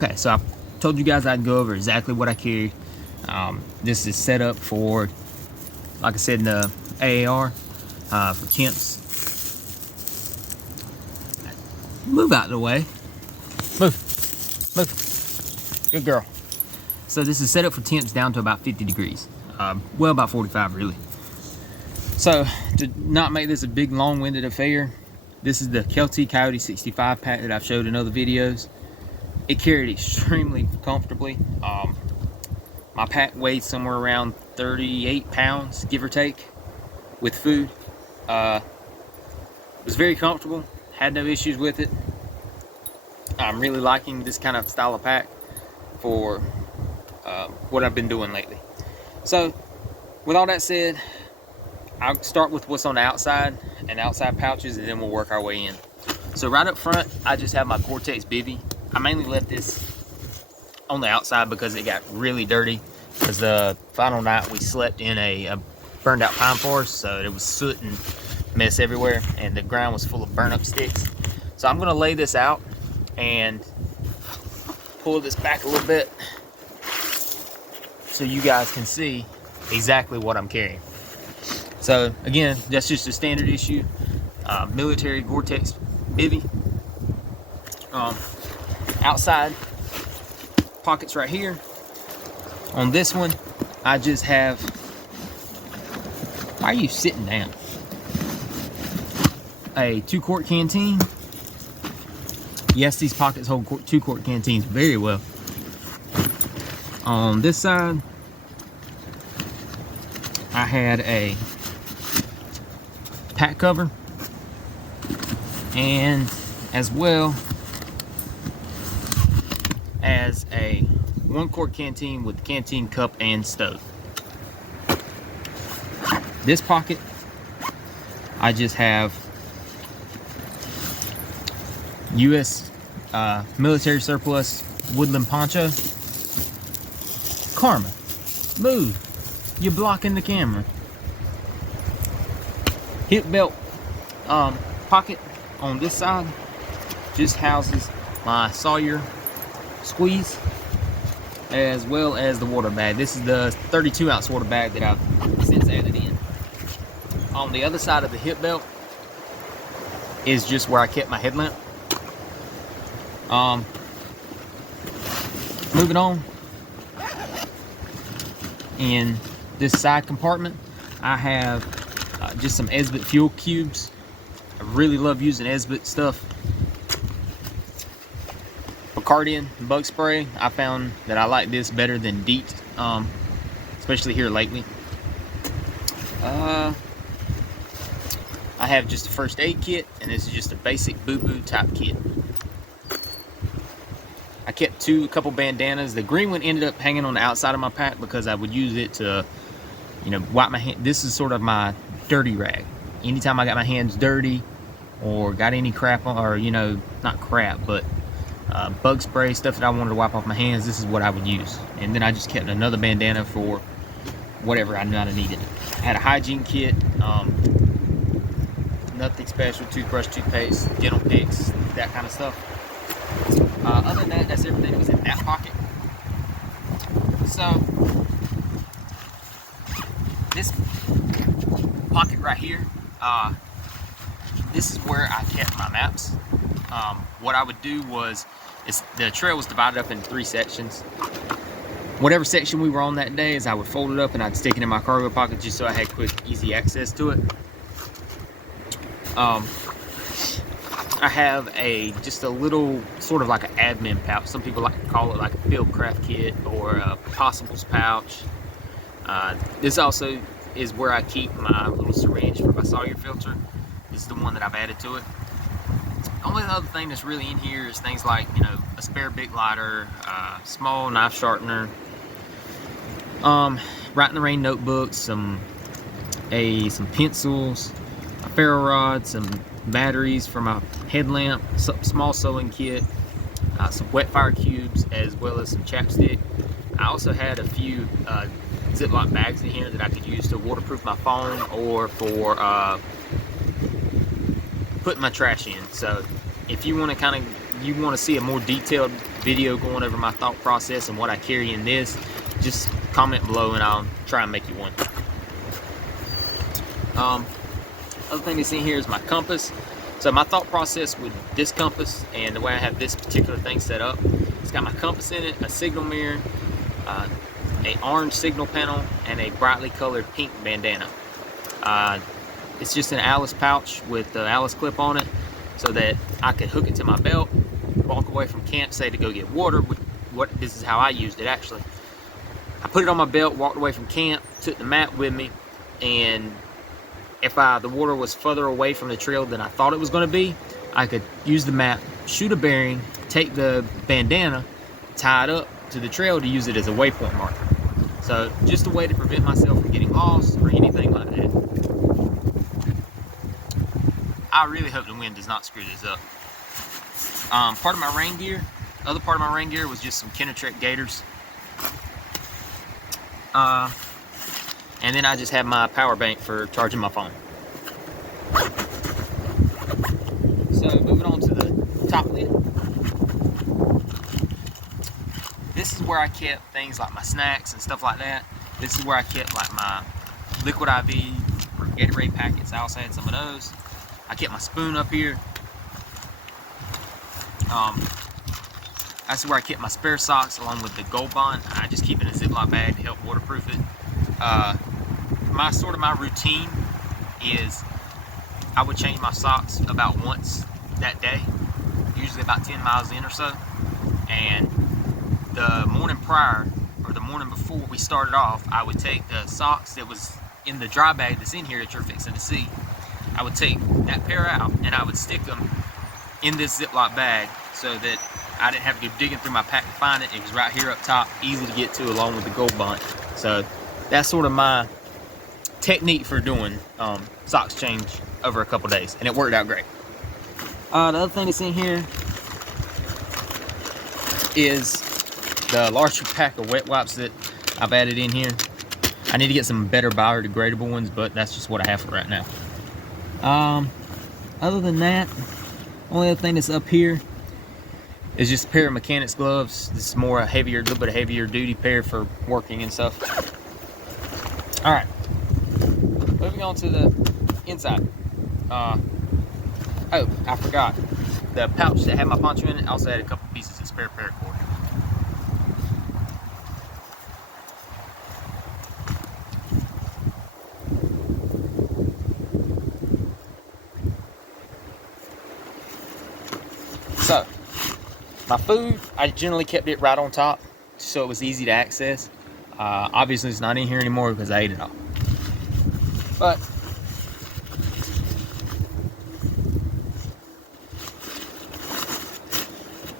Okay, so I told you guys I'd go over exactly what I carry. This is set up for, like I said, in the AAR for temps. Move out of the way. Move. Good girl. So this is set up for temps down to about 50 degrees. Well, about 45 really. So to not make this a big long-winded affair, this is the Kelty Coyote 65 pack that I've showed in other videos. It carried extremely comfortably. My pack weighed somewhere around 38 pounds, give or take, with food. It was very comfortable, had no issues with it. I'm really liking this kind of style of pack for what I've been doing lately. So, with all that said, I'll start with what's on the outside and outside pouches, and then we'll work our way in. So right up front, I just have my Gore-Tex bivy. I mainly left this on the outside because it got really dirty. Because the final night we slept in a burned out pine forest, so there was soot and mess everywhere, and the ground was full of burn up sticks. So I'm gonna lay this out and pull this back a little bit so you guys can see exactly what I'm carrying. So again, that's just a standard issue military Gore-Tex bivy. Outside pockets right here. On this one, I just have, why are you sitting down? A 2-quart canteen. Yes, these pockets hold 2-quart canteens very well. On this side, I had a pack cover, and as well as a 1-quart canteen with canteen cup and stove. This pocket, I just have U.S. military surplus woodland poncho. Karma, move! You're blocking the camera. Hip belt pocket on this side just houses my Sawyer squeeze, as well as the water bag. This is the 32-ounce water bag that I've since added in. On the other side of the hip belt is just where I kept my headlamp. Moving on, in this side compartment, I have just some Esbit fuel cubes. I really love using Esbit stuff. Bacardian bug spray. I found that I like this better than DEET, especially here lately. I have just a first aid kit, and this is just a basic boo-boo type kit. I kept a couple bandanas. The green one ended up hanging on the outside of my pack because I would use it to, wipe my hand. This is sort of my dirty rag. Anytime I got my hands dirty or got any crap on, or not crap, but bug spray, stuff that I wanted to wipe off my hands, this is what I would use. And then I just kept another bandana for whatever I might have needed. I had a hygiene kit, nothing special, toothbrush, toothpaste, dental picks, that kind of stuff. Other than that, that's everything that was in that pocket. So this pocket right here, this is where I kept my maps. What I would do was, the trail was divided up into 3 sections. Whatever section we were on that day, is I would fold it up and I'd stick it in my cargo pocket just so I had quick, easy access to it. I have just a little sort of like an admin pouch. Some people like to call it like a field craft kit or a possibles pouch. This also is where I keep my little syringe for my Sawyer filter. This is the one that I've added to it. The only other thing that's really in here is things like, a spare big lighter, small knife sharpener, Write in the Rain notebooks, some pencils, a ferro rod, some batteries for my headlamp, some small sewing kit, some wet fire cubes, as well as some chapstick. I also had a few Ziploc bags in here that I could use to waterproof my phone or for putting my trash in. So if you want to kind of you want to see a more detailed video going over my thought process and what I carry in this, just comment below and I'll try and make you one. Other thing that's in here is my compass. So my thought process with this compass and the way I have this particular thing set up, it's got my compass in it, a signal mirror, a orange signal panel, and a brightly colored pink bandana. It's just an Alice pouch with the Alice clip on it so that I could hook it to my belt, walk away from camp, say to go get water. This is how I used it actually. I put it on my belt, walked away from camp, took the map with me, and if the water was further away from the trail than I thought it was going to be, I could use the map, shoot a bearing, take the bandana, tie it up to the trail to use it as a waypoint marker. So just a way to prevent myself from getting lost or anything like that. I really hope the wind does not screw this up. Part of my rain gear, other part of my rain gear was just some Kenetrek gaiters. And then I just have my power bank for charging my phone. So moving on to the top lid. This is where I kept things like my snacks and stuff like that. This is where I kept like my liquid IV or Gatorade packets. I also had some of those. I kept my spoon up here. That's where I kept my spare socks along with the Gold Bond. I just keep it in a Ziploc bag to help waterproof it. My routine is I would change my socks about once that day, usually about 10 miles in or so. And the morning prior or the morning before we started off, I would take the socks that was in the dry bag that's in here that you're fixing to see. I would take that pair out and I would stick them in this Ziploc bag so that I didn't have to go digging through my pack to find it. It was right here up top, easy to get to along with the Gold Bond. So that's sort of my technique for doing socks change over a couple days, and it worked out great. The other thing that's in here is the larger pack of wet wipes that I've added in here. I need to get some better biodegradable ones, but that's just what I have for right now. Other than that, only other thing that's up here is just a pair of mechanics gloves. This is more a little bit of heavier duty pair for working and stuff. All right, moving on to the inside. Oh, I forgot. The pouch that had my poncho in it also had a couple pieces of spare paracord. So, my food, I generally kept it right on top so it was easy to access. Obviously it's not in here anymore because I ate it all. But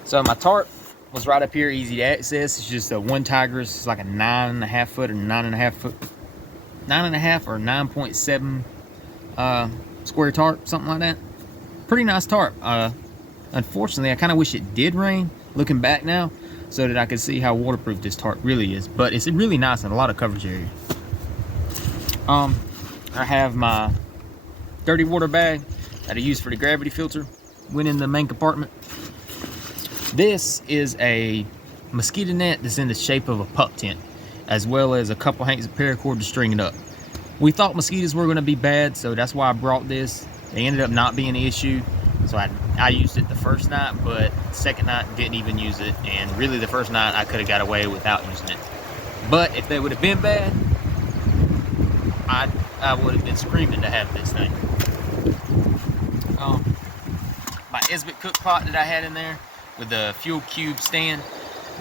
so my tarp was right up here, easy to access. It's just a one Tigris. It's like a 9.5 foot or 9.5 foot, 9.5 or 9.7 square tarp, something like that. Pretty nice tarp. Unfortunately, I kind of wish it did rain, looking back now, so that I could see how waterproof this tarp really is. But it's really nice and a lot of coverage area. I have my dirty water bag that I use for the gravity filter. Went in the main compartment. This is a mosquito net that's in the shape of a pup tent, as well as a couple hanks of paracord to string it up. We thought mosquitoes were going to be bad, so that's why I brought this. They ended up not being an issue. So I used it the first night, but the second night didn't even use it. And really the first night I could have got away without using it. But if they would have been bad, I would have been screaming to have this thing. My Esbit cook pot that I had in there with the fuel cube stand,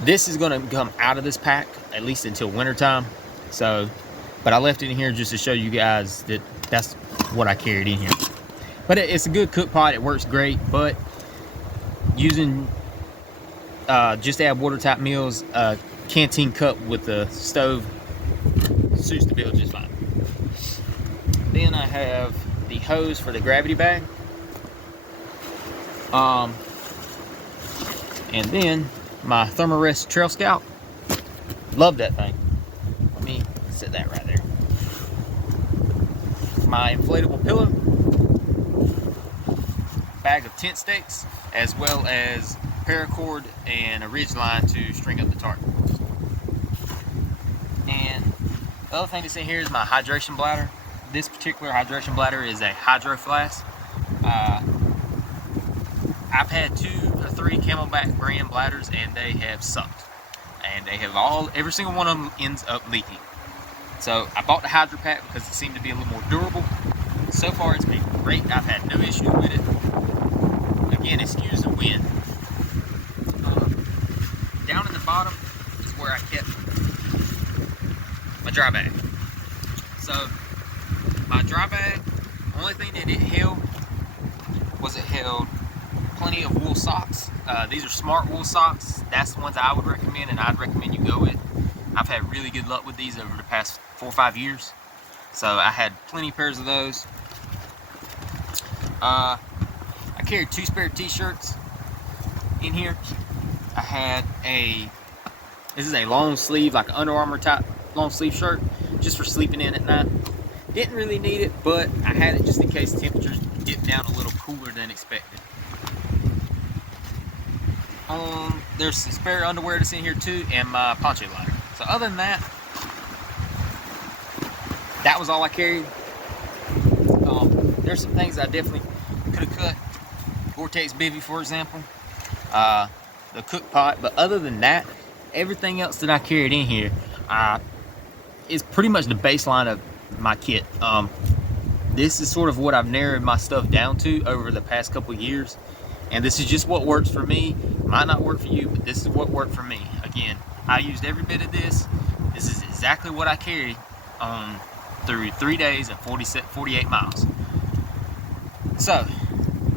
this is going to come out of this pack, at least until winter time. So, but I left it in here just to show you guys that that's what I carried in here. But it's a good cook pot, it works great, but using just to add water type meals, canteen cup with the stove suits the bill just fine. Then I have the hose for the gravity bag. And then my Thermarest Trail Scout. Love that thing. Let me set that right there. My inflatable pillow. Bag of tent stakes, as well as paracord and a ridge line to string up the tarp. And the other thing that's in here is my hydration bladder. This particular hydration bladder is a Hydro Flask. I've had 2 or 3 Camelback brand bladders and they have sucked. And they have every single one of them ends up leaking. So I bought the Hydro Pack because it seemed to be a little more durable. So far it's been great. I've had no issues with it. Again, excuse the wind. Down in the bottom is where I kept my dry bag. So my dry bag, only thing that it held was it held plenty of wool socks. These are Smart Wool socks. That's the ones I would recommend and I'd recommend you go with. I've had really good luck with these over the past 4 or 5 years. So I had plenty of pairs of those. I carried 2 spare t-shirts in here. I had this is a long sleeve, like an Under Armour type long sleeve shirt, just for sleeping in at night. Didn't really need it, but I had it just in case temperatures dip down a little cooler than expected. There's some spare underwear that's in here too, and my poncho liner. So other than that, that was all I carried. There's some things I definitely could have cut. Gore-Tex bivy, for example. The cook pot. But other than that, everything else that I carried in here is pretty much the baseline of my kit. This is sort of what I've narrowed my stuff down to over the past couple of years. And this is just what works for me. Might not work for you, but this is what worked for me. Again, I used every bit of this. This is exactly what I carried through 3 days and 48 miles. So,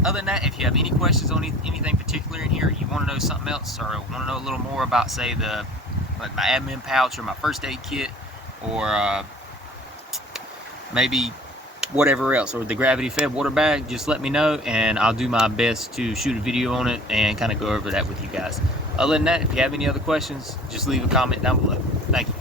other than that, if you have any questions on anything particular in here, or you want to know something else, or want to know a little more about, say, like my admin pouch or my first aid kit, or maybe whatever else, or the gravity fed water bag, just let me know and I'll do my best to shoot a video on it and kind of go over that with you guys. Other than that, if you have any other questions, just leave a comment down below. Thank you.